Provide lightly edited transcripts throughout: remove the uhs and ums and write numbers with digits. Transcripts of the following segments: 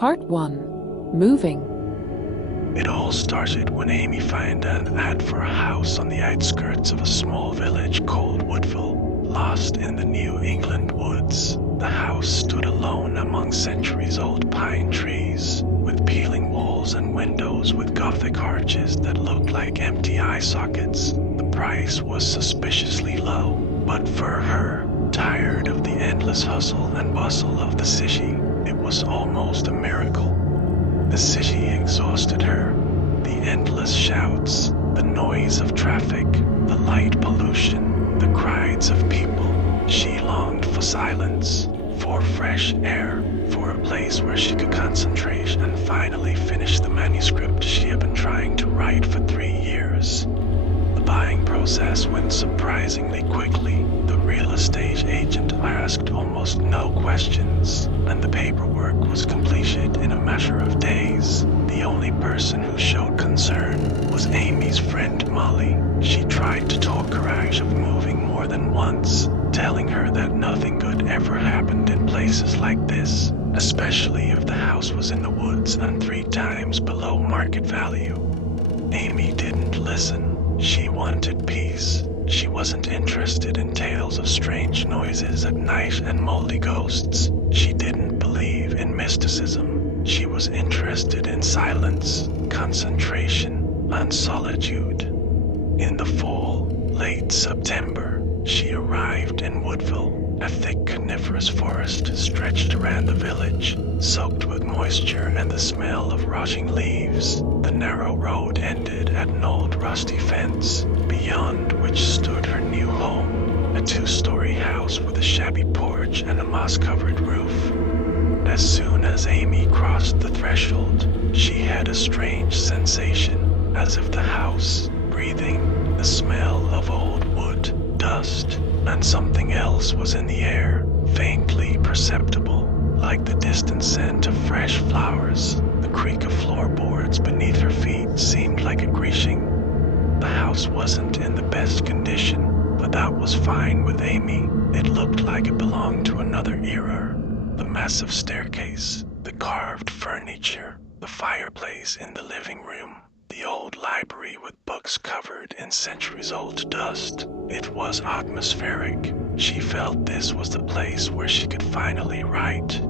Part 1. Moving. It all started when Amy found an ad for a house on the outskirts of a small village called Woodville, lost in the New England woods. The house stood alone among centuries-old pine trees, with peeling walls and windows with Gothic arches that looked like empty eye sockets. The price was suspiciously low, but for her, tired of the endless hustle and bustle of the city, it was almost a miracle. The city exhausted her. The endless shouts, the noise of traffic, the light pollution, the crowds of people. She longed for silence, for fresh air, for a place where she could concentrate and finally finish the manuscript she had been trying to write for 3 years. The buying process went surprisingly quickly. The real estate agent asked almost no questions, and the paperwork was completed in a matter of days. The only person who showed concern was Amy's friend Molly. She tried to talk her out of moving more than once, telling her that nothing good ever happened in places like this, especially if the house was in the woods and 3 times below market value. Amy didn't listen. She wanted peace. She wasn't interested in tales of strange noises at night and moldy ghosts. She didn't believe in mysticism. She was interested in silence, concentration, and solitude. In the fall, late September, she arrived in Woodville. A thick coniferous forest stretched around the village, soaked with moisture and the smell of rotting leaves. The narrow road ended at an old rusty fence, beyond which stood her new home, a 2-story house with a shabby porch and a moss-covered roof. As soon as Amy crossed the threshold, she had a strange sensation, as if the house, breathing the smell of old wood, dust, and something else was in the air, faintly perceptible, like the distant scent of fresh flowers. The creak of floorboards beneath her feet seemed like a greeting. The house wasn't in the best condition, but that was fine with Amy. It looked like it belonged to another era. The massive staircase, the carved furniture, the fireplace in the living room, the old library with books covered in centuries-old dust. It was atmospheric. She felt this was the place where she could finally write.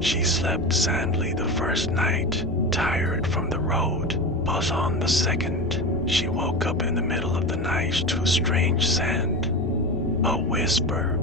She slept soundly the first night, tired from the road, but on the second, she woke up in the middle of the night to a strange sound. A whisper.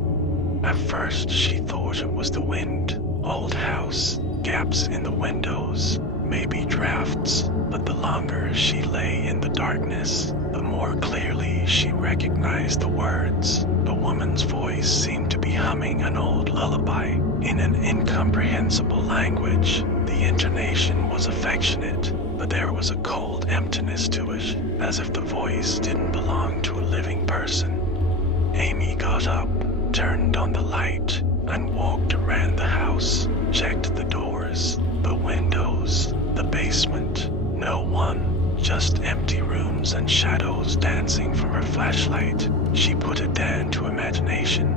At first, she thought it was the wind. Old house, gaps in the windows, maybe drafts. But the longer she lay in the darkness, the more clearly she recognized the words. The woman's voice seemed to be humming an old lullaby in an incomprehensible language. The intonation was affectionate, but there was a cold emptiness to it, as if the voice didn't belong to a living person. Amy got up, turned on the light, and walked around the house, checked the doors, the windows, the basement. No one, just empty rooms and shadows dancing from her flashlight. She put it down to imagination.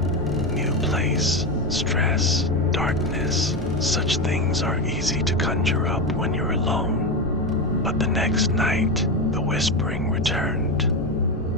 New place, stress, darkness. Such things are easy to conjure up when you're alone. But the next night, the whispering returned.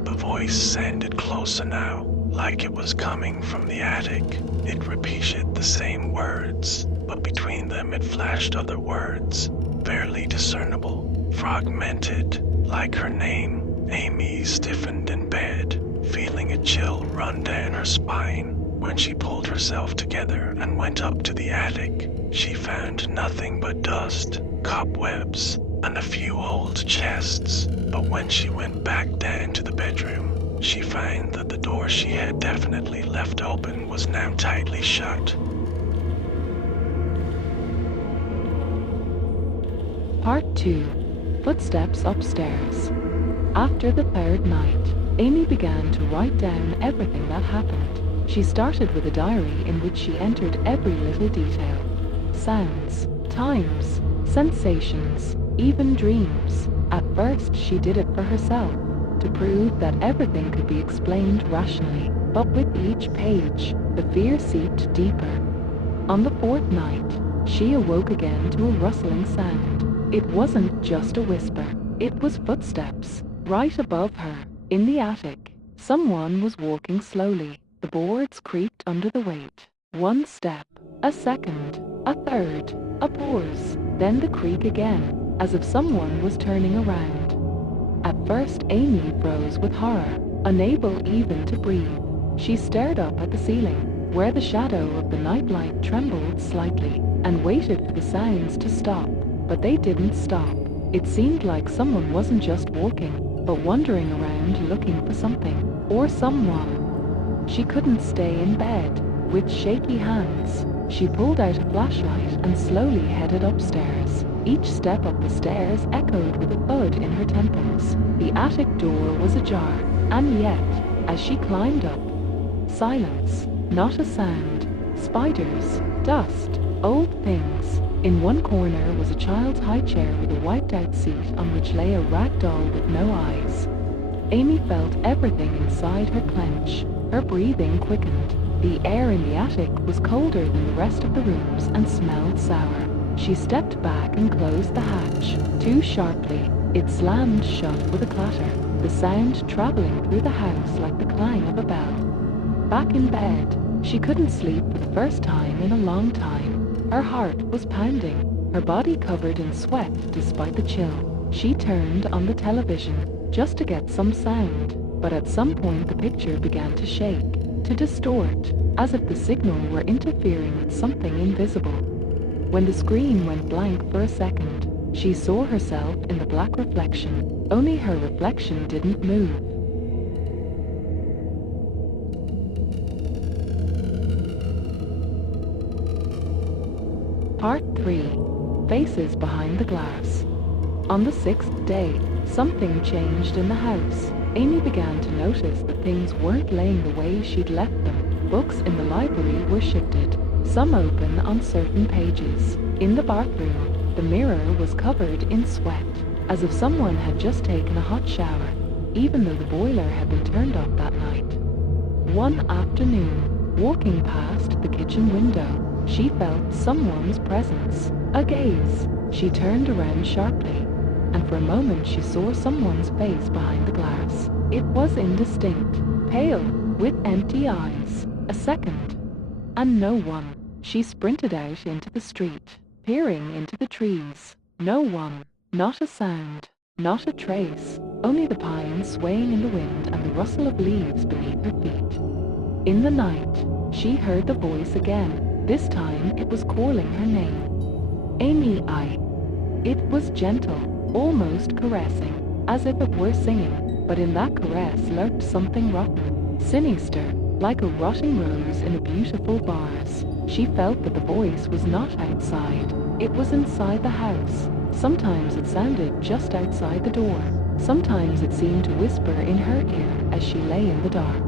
The voice sounded closer now, like it was coming from the attic. It repeated the same words, but between them it flashed other words, barely discernible, fragmented, like her name. Amy stiffened in bed, feeling a chill run down her spine. When she pulled herself together and went up to the attic, she found nothing but dust, cobwebs, and a few old chests. But when she went back down to the bedroom, she found that the door she had definitely left open was now tightly shut. Part 2. Footsteps upstairs. After the 3rd night, Amy began to write down everything that happened. She started with a diary in which she entered every little detail. Sounds, times, sensations, even dreams. At first she did it for herself, to prove that everything could be explained rationally. But with each page, the fear seeped deeper. On the 4th night, she awoke again to a rustling sound. It wasn't just a whisper. It was footsteps. Right above her, in the attic, someone was walking slowly. The boards creaked under the weight. One step, a second, a third, a pause, then the creak again, as if someone was turning around. At first, Amy froze with horror, unable even to breathe. She stared up at the ceiling, where the shadow of the nightlight trembled slightly, and waited for the sounds to stop. But they didn't stop. It seemed like someone wasn't just walking, but wandering around looking for something, or someone. She couldn't stay in bed. With shaky hands, she pulled out a flashlight and slowly headed upstairs. Each step up the stairs echoed with a thud in her temples. The attic door was ajar, and yet, as she climbed up, silence, not a sound. Spiders, dust, old things. In one corner was a child's high chair with a wiped-out seat on which lay a rag doll with no eyes. Amy felt everything inside her clench. Her breathing quickened. The air in the attic was colder than the rest of the rooms and smelled sour. She stepped back and closed the hatch, too sharply. It slammed shut with a clatter, the sound traveling through the house like the clang of a bell. Back in bed, she couldn't sleep for the first time in a long time. Her heart was pounding, her body covered in sweat despite the chill. She turned on the television, just to get some sound, but at some point the picture began to shake, to distort, as if the signal were interfering with something invisible. When the screen went blank for a second, she saw herself in the black reflection, only her reflection didn't move. Part 3. Faces Behind the Glass. On the 6th day, something changed in the house. Amy began to notice that things weren't laying the way she'd left them. Books in the library were shifted, some open on certain pages. In the bathroom, the mirror was covered in sweat, as if someone had just taken a hot shower, even though the boiler had been turned off that night. One afternoon, walking past the kitchen window, she felt someone's presence, a gaze. She turned around sharply, and for a moment she saw someone's face behind the glass. It was indistinct, pale, with empty eyes. A second, and no one. She sprinted out into the street, peering into the trees. No one, not a sound, not a trace, only the pines swaying in the wind and the rustle of leaves beneath her feet. In the night, she heard the voice again. This time it was calling her name. Amy. It was gentle, almost caressing, as if it were singing, but in that caress lurked something rotten, sinister, like a rotting rose in a beautiful vase. She felt that the voice was not outside, it was inside the house. Sometimes it sounded just outside the door. Sometimes it seemed to whisper in her ear as she lay in the dark.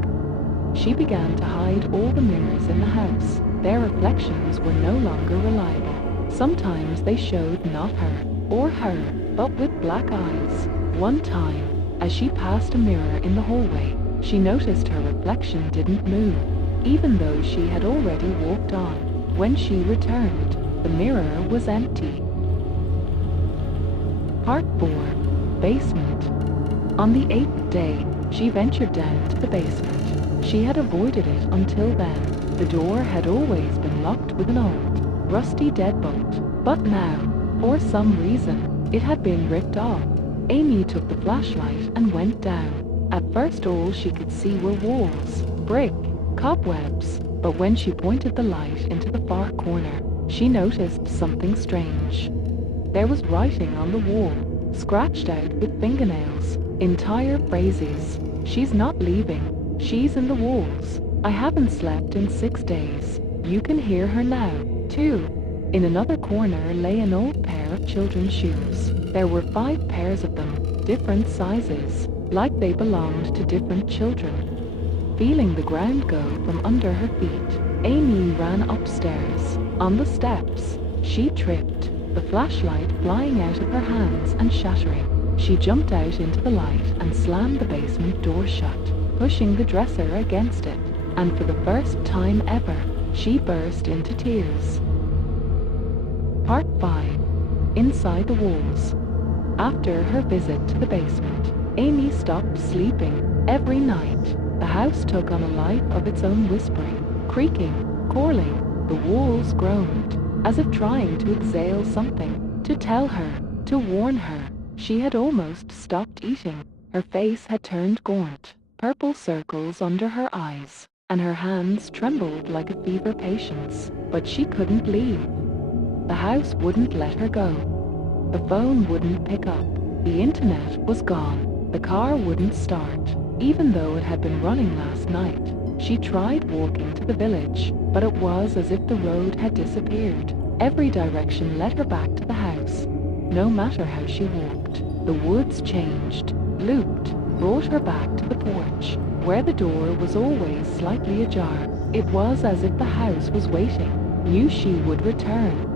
She began to hide all the mirrors in the house. Their reflections were no longer reliable. Sometimes they showed not her, or her, but with black eyes. One time, as she passed a mirror in the hallway, she noticed her reflection didn't move, even though she had already walked on. When she returned, the mirror was empty. Part 4. Basement. On the 8th day, she ventured down to the basement. She had avoided it until then. The door had always been locked with an old, rusty deadbolt, but now, for some reason, it had been ripped off. Amy took the flashlight and went down. At first all she could see were walls, brick, cobwebs, but when she pointed the light into the far corner, she noticed something strange. There was writing on the wall, scratched out with fingernails, entire phrases. She's not leaving, she's in the walls. I haven't slept in 6 days. You can hear her now, too. In another corner lay an old pair of children's shoes. There were 5 pairs of them, different sizes, like they belonged to different children. Feeling the ground go from under her feet, Amy ran upstairs. On the steps, she tripped, the flashlight flying out of her hands and shattering. She jumped out into the light and slammed the basement door shut, pushing the dresser against it. And for the first time ever, she burst into tears. Part 5. Inside the Walls. After her visit to the basement, Amy stopped sleeping. Every night, the house took on a life of its own, whispering, creaking, calling. The walls groaned, as if trying to exhale something, to tell her, to warn her. She had almost stopped eating. Her face had turned gaunt, purple circles under her eyes, and her hands trembled like a fever patient's. But she couldn't leave. The house wouldn't let her go. The phone wouldn't pick up. The internet was gone. The car wouldn't start, even though it had been running last night. She tried walking to the village, but it was as if the road had disappeared. Every direction led her back to the house. No matter how she walked, the woods changed, looped, brought her back to the porch, where the door was always slightly ajar. It was as if the house was waiting, knew she would return.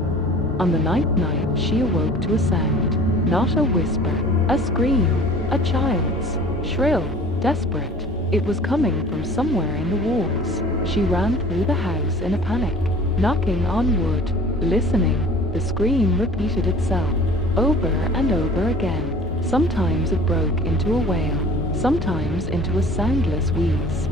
On the ninth night she awoke to a sound, not a whisper, a scream, a child's, shrill, desperate. It was coming from somewhere in the walls. She ran through the house in a panic, knocking on wood, listening. The scream repeated itself, over and over again. Sometimes it broke into a wail, sometimes into a soundless wheeze.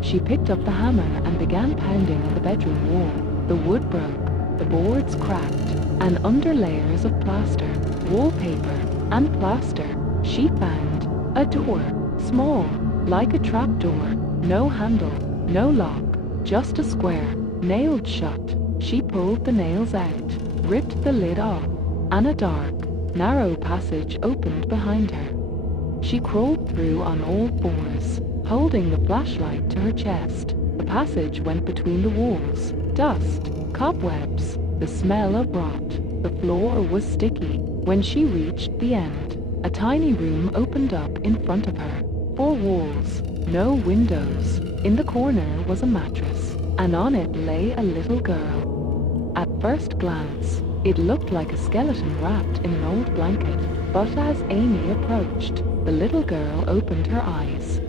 She picked up the hammer and began pounding on the bedroom wall. The wood broke, the boards cracked, and under layers of plaster, wallpaper, and plaster, she found a door, small, like a trapdoor, no handle, no lock, just a square, nailed shut. She pulled the nails out, ripped the lid off, and a dark, narrow passage opened behind her. She crawled through on all fours, holding the flashlight to her chest. The passage went between the walls, dust, cobwebs, the smell of rot. The floor was sticky. When she reached the end, a tiny room opened up in front of her. 4 walls, no windows. In the corner was a mattress, and on it lay a little girl. At first glance, it looked like a skeleton wrapped in an old blanket, but as Amy approached, the little girl opened her eyes.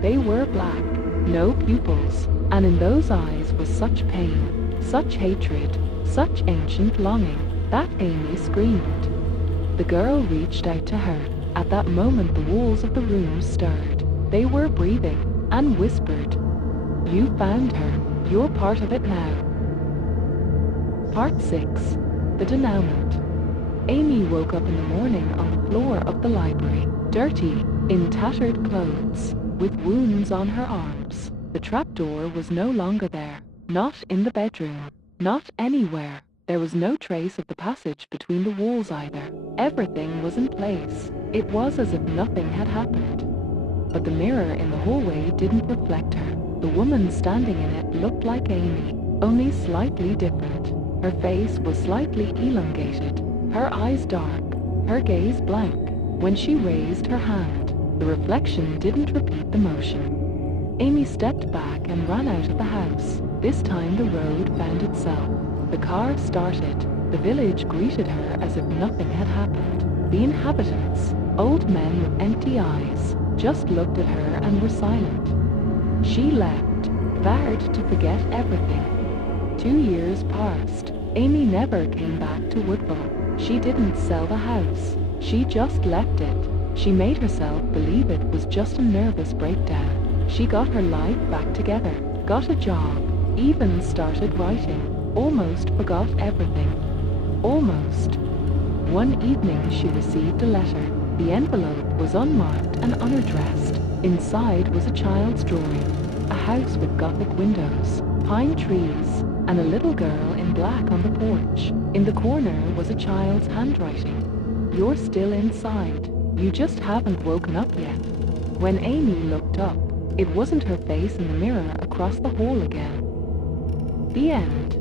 They were black, no pupils, and in those eyes was such pain, such hatred, such ancient longing, that Amy screamed. The girl reached out to her. At that moment the walls of the room stirred. They were breathing, and whispered, "You found her. You're part of it now." Part 6. The Denouement. Amy woke up in the morning on the floor of the library, dirty, in tattered clothes, with wounds on her arms. The trapdoor was no longer there, not in the bedroom, not anywhere. There was no trace of the passage between the walls either. Everything was in place. It was as if nothing had happened. But the mirror in the hallway didn't reflect her. The woman standing in it looked like Amy, only slightly different. Her face was slightly elongated, her eyes dark, her gaze blank. When she raised her hand, the reflection didn't repeat the motion. Amy stepped back and ran out of the house. This time the road found itself. The car started. The village greeted her as if nothing had happened. The inhabitants, old men with empty eyes, just looked at her and were silent. She left, vowed to forget everything. 2 years passed. Amy never came back to Woodville. She didn't sell the house. She just left it. She made herself believe it was just a nervous breakdown. She got her life back together, got a job, even started writing. Almost forgot everything. Almost. One evening she received a letter. The envelope was unmarked and unaddressed. Inside was a child's drawing, a house with Gothic windows, pine trees, and a little girl in black on the porch. In the corner was a child's handwriting. "You're still inside. You just haven't woken up yet." When Amy looked up, it wasn't her face in the mirror across the hall again. The end.